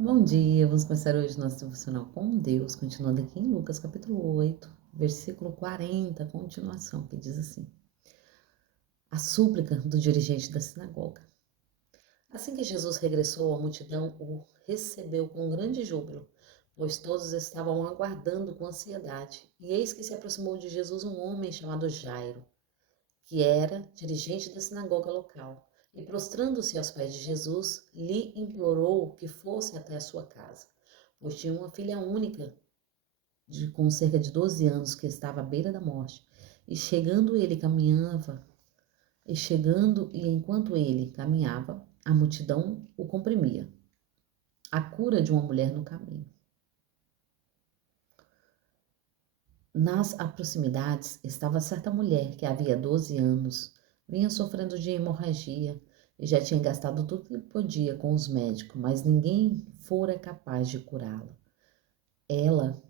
Bom dia, vamos começar hoje nosso devocional com Deus, continuando aqui em Lucas capítulo 8, versículo 40, continuação, que diz assim: A súplica do dirigente da sinagoga. Assim que Jesus regressou, a multidão o recebeu com grande júbilo, pois todos estavam aguardando com ansiedade. E eis que se aproximou de Jesus um homem chamado Jairo, que era dirigente da sinagoga local, e prostrando-se aos pés de Jesus, lhe implorou que fosse até a sua casa, pois tinha uma filha única, com cerca de 12 anos, que estava à beira da morte. E chegando ele caminhava, e enquanto ele caminhava, a multidão o comprimia. A cura de uma mulher no caminho. Nas proximidades estava certa mulher que havia 12 anos vinha sofrendo de hemorragia e já tinha gastado tudo que podia com os médicos, mas ninguém fora capaz de curá-la. Ela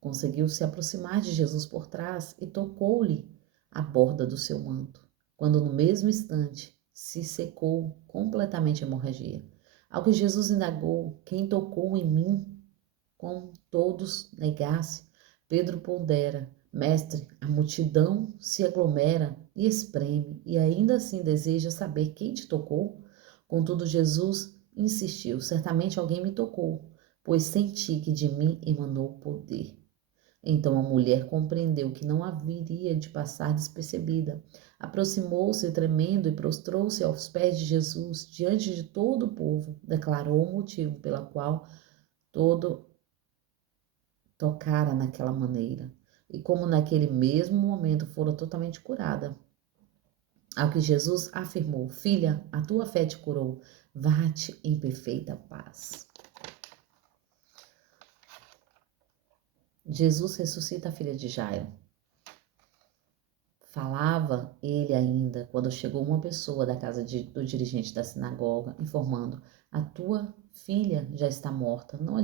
conseguiu se aproximar de Jesus por trás e tocou-lhe a borda do seu manto, quando no mesmo instante se secou completamente a hemorragia. Ao que Jesus indagou: Quem tocou em mim? Como todos negasse, Pedro pondera: Mestre, a multidão se aglomera e espreme, e ainda assim deseja saber quem te tocou? Contudo, Jesus insistiu: Certamente alguém me tocou, pois senti que de mim emanou poder. Então a mulher compreendeu que não haveria de passar despercebida. Aproximou-se tremendo e prostrou-se aos pés de Jesus, diante de todo o povo. Declarou o motivo pela qual todo tocara naquela maneira, e como naquele mesmo momento fora totalmente curada. Ao que Jesus afirmou: Filha, a tua fé te curou, vá-te em perfeita paz. Jesus ressuscita a filha de Jairo. Falava ele ainda quando chegou uma pessoa da casa do dirigente da sinagoga, informando: A tua filha já está morta, não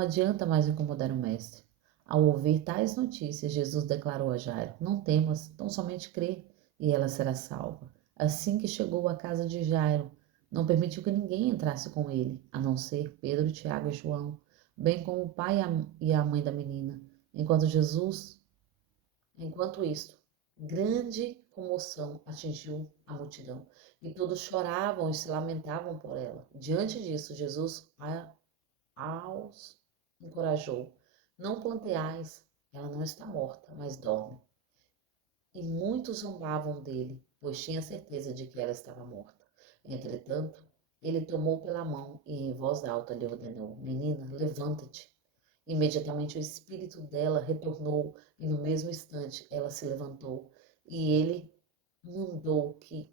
adianta mais incomodar o mestre. Ao ouvir tais notícias, Jesus declarou a Jairo: Não temas, tão somente crê, e ela será salva. Assim que chegou à casa de Jairo, não permitiu que ninguém entrasse com ele, a não ser Pedro, Tiago e João, bem como o pai e a mãe da menina. Enquanto isto, grande comoção atingiu a multidão, e todos choravam e se lamentavam por ela. Diante disso, Jesus aos encorajou: Não planteais, ela não está morta, mas dorme. E muitos zombavam dele, pois tinha certeza de que ela estava morta. Entretanto, ele tomou pela mão e em voz alta lhe ordenou: Menina, levanta-te. Imediatamente o espírito dela retornou e no mesmo instante ela se levantou e ele mandou que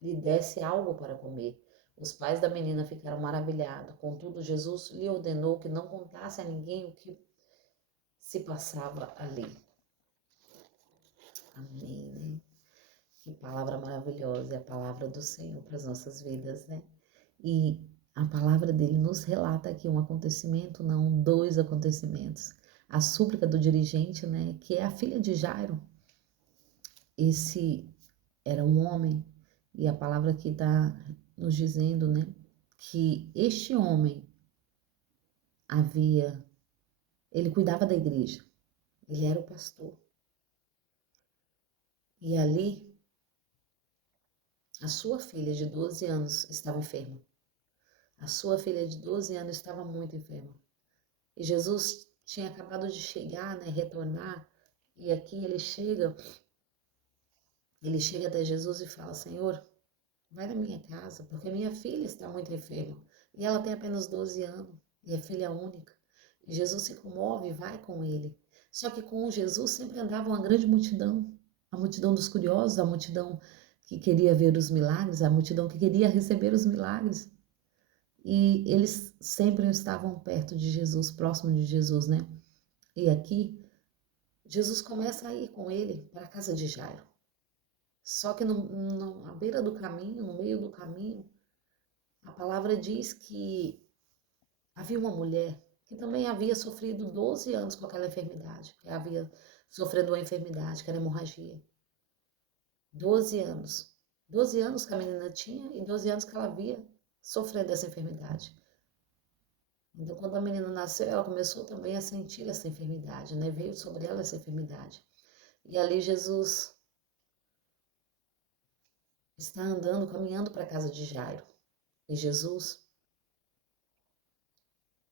lhe desse algo para comer. Os pais da menina ficaram maravilhados. Contudo, Jesus lhe ordenou que não contasse a ninguém o que se passava ali. Amém, né? Que palavra maravilhosa é a palavra do Senhor para as nossas vidas, né? E a palavra dele nos relata aqui um acontecimento, não dois acontecimentos. A súplica do dirigente, né, que é a filha de Jairo. Esse era um homem, e a palavra aqui está nos dizendo, né, que este homem ele cuidava da igreja, ele era o pastor. E ali, a sua filha de 12 anos estava enferma. A sua filha de 12 anos estava muito enferma. E Jesus tinha acabado de chegar, né, retornar, e aqui ele chega até Jesus e fala: Senhor, vai na minha casa, porque minha filha está muito enferma. E ela tem apenas 12 anos, e é filha única. E Jesus se comove e vai com ele. Só que com Jesus sempre andava uma grande multidão. A multidão dos curiosos, a multidão que queria ver os milagres, a multidão que queria receber os milagres. E eles sempre estavam perto de Jesus, próximo de Jesus, né? E aqui, Jesus começa a ir com ele para a casa de Jairo. Só que à beira do caminho, no meio do caminho, a palavra diz que havia uma mulher que também havia sofrido 12 anos com aquela enfermidade, que havia sofrido uma enfermidade, que era hemorragia. 12 anos. 12 anos que a menina tinha e 12 anos que ela havia sofrendo essa enfermidade. Então, quando a menina nasceu, ela começou também a sentir essa enfermidade, né? Veio sobre ela essa enfermidade. E ali Jesus está andando, caminhando para a casa de Jairo. E Jesus,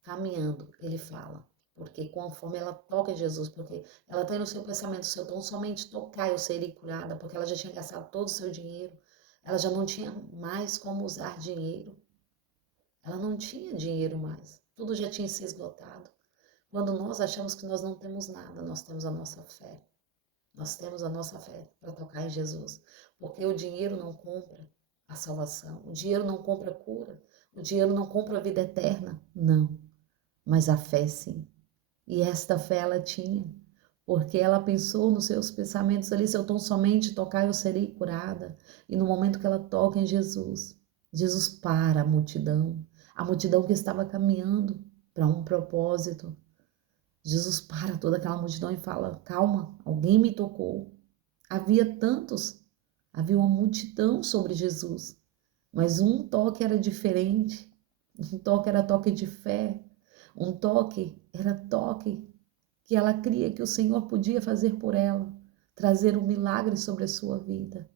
caminhando, ele fala. Porque conforme ela toca em Jesus, porque ela tem no seu pensamento, se eu tão somente tocar, eu serei curada, porque ela já tinha gastado todo o seu dinheiro. Ela já não tinha mais como usar dinheiro. Ela não tinha dinheiro mais. Tudo já tinha se esgotado. Quando nós achamos que nós não temos nada, nós temos a nossa fé. Nós temos a nossa fé para tocar em Jesus. Porque o dinheiro não compra a salvação. O dinheiro não compra a cura. O dinheiro não compra a vida eterna. Não. Mas a fé sim. E esta fé ela tinha. Porque ela pensou nos seus pensamentos ali, se eu tão somente tocar, eu serei curada. E no momento que ela toca em Jesus, Jesus para a multidão que estava caminhando para um propósito. Jesus para toda aquela multidão e fala: calma, alguém me tocou. Havia tantos, havia uma multidão sobre Jesus, mas um toque era diferente. Um toque era toque de fé, um toque era toque que ela cria que o Senhor podia fazer por ela, trazer um milagre sobre a sua vida.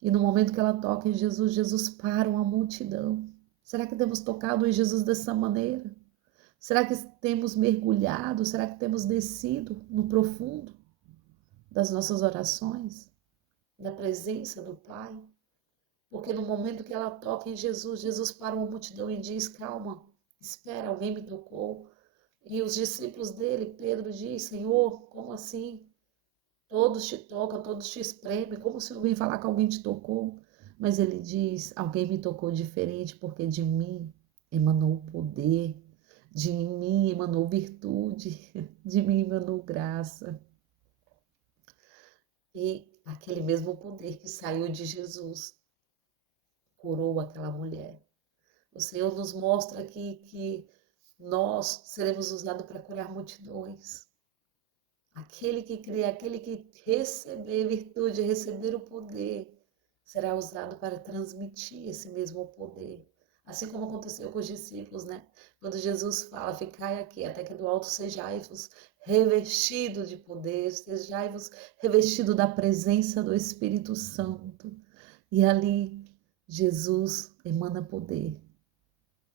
E no momento que ela toca em Jesus, Jesus para uma multidão. Será que temos tocado em Jesus dessa maneira? Será que temos mergulhado? Será que temos descido no profundo das nossas orações, da presença do Pai? Porque no momento que ela toca em Jesus, Jesus para uma multidão e diz: calma, espera, alguém me tocou. E os discípulos dele, Pedro diz: Senhor, como assim? Todos te tocam, todos te espremem, como se eu vim falar que alguém te tocou? Mas ele diz: alguém me tocou diferente, porque de mim emanou poder, de mim emanou virtude, de mim emanou graça. E aquele mesmo poder que saiu de Jesus curou aquela mulher. O Senhor nos mostra aqui que nós seremos usados para curar multidões. Aquele que crê, aquele que receber virtude, receber o poder, será usado para transmitir esse mesmo poder. Assim como aconteceu com os discípulos, né? Quando Jesus fala: ficai aqui, até que do alto sejai-vos revestido de poder, sejai-vos revestido da presença do Espírito Santo. E ali Jesus emana poder.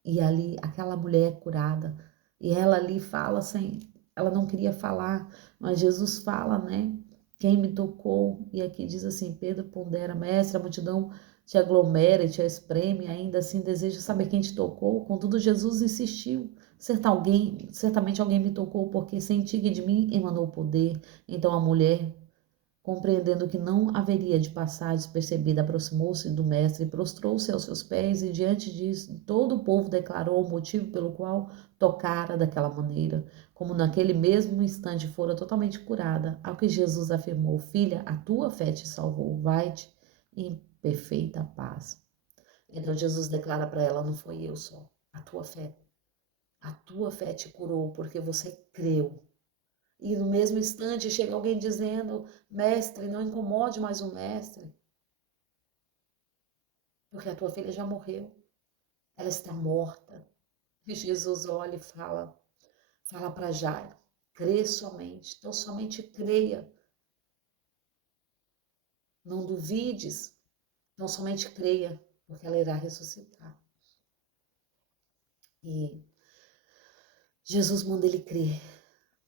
E ali aquela mulher é curada. E ela ali fala sem, ela não queria falar, mas Jesus fala, né? Quem me tocou? E aqui diz assim: Pedro pondera, mestre, a multidão te aglomera e te espreme, ainda assim deseja saber quem te tocou. Contudo, Jesus insistiu: certamente alguém me tocou, porque senti que de mim emanou poder. Então a mulher, compreendendo que não haveria de passar despercebida, aproximou-se do mestre e prostrou-se aos seus pés, e diante disso todo o povo declarou o motivo pelo qual tocara daquela maneira, como naquele mesmo instante fora totalmente curada, ao que Jesus afirmou: filha, a tua fé te salvou, vai-te em perfeita paz. Então Jesus declara para ela: não foi eu só, a tua fé te curou porque você creu. E no mesmo instante chega alguém dizendo: mestre, não incomode mais o mestre, porque a tua filha já morreu, ela está morta. E Jesus olha e fala para Jairo: crê somente, então somente creia, não duvides, não somente creia, porque ela irá ressuscitar. E Jesus manda ele crer.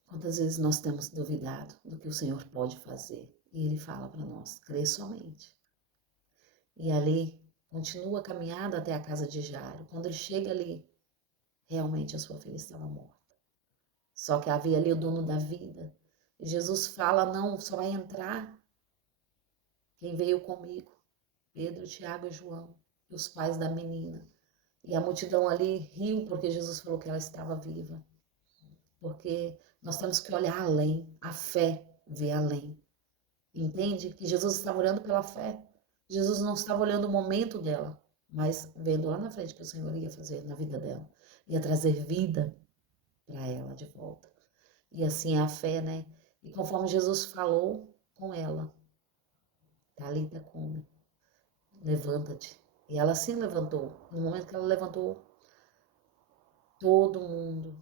Quantas vezes nós temos duvidado do que o Senhor pode fazer? E ele fala para nós: crê somente. E ali continua a caminhada até a casa de Jairo. Quando ele chega ali, realmente a sua filha estava morta. Só que havia ali o dono da vida. E Jesus fala: não, só vai entrar quem veio comigo. Pedro, Tiago e João, e os pais da menina. E a multidão ali riu porque Jesus falou que ela estava viva. Porque nós temos que olhar além. A fé vê além. Entende? Que Jesus estava orando pela fé. Jesus não estava olhando o momento dela, mas vendo lá na frente que o Senhor ia fazer na vida dela. Ia trazer vida para ela de volta. E assim é a fé, né? E conforme Jesus falou com ela: Talita cumi, levanta-te. E ela sim levantou. No momento que ela levantou, todo mundo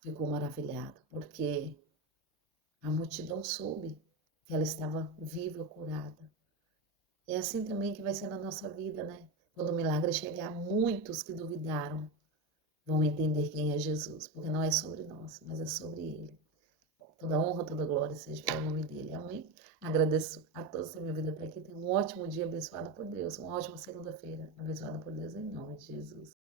ficou maravilhado, porque a multidão soube que ela estava viva, curada. É assim também que vai ser na nossa vida, né? Quando o milagre chegar, muitos que duvidaram vão entender quem é Jesus, porque não é sobre nós, mas é sobre Ele. Toda honra, toda glória seja para o nome dele. Amém? Agradeço a todos da minha vida até aqui. Tenham um ótimo dia abençoado por Deus. Uma ótima segunda-feira abençoada por Deus em nome de Jesus.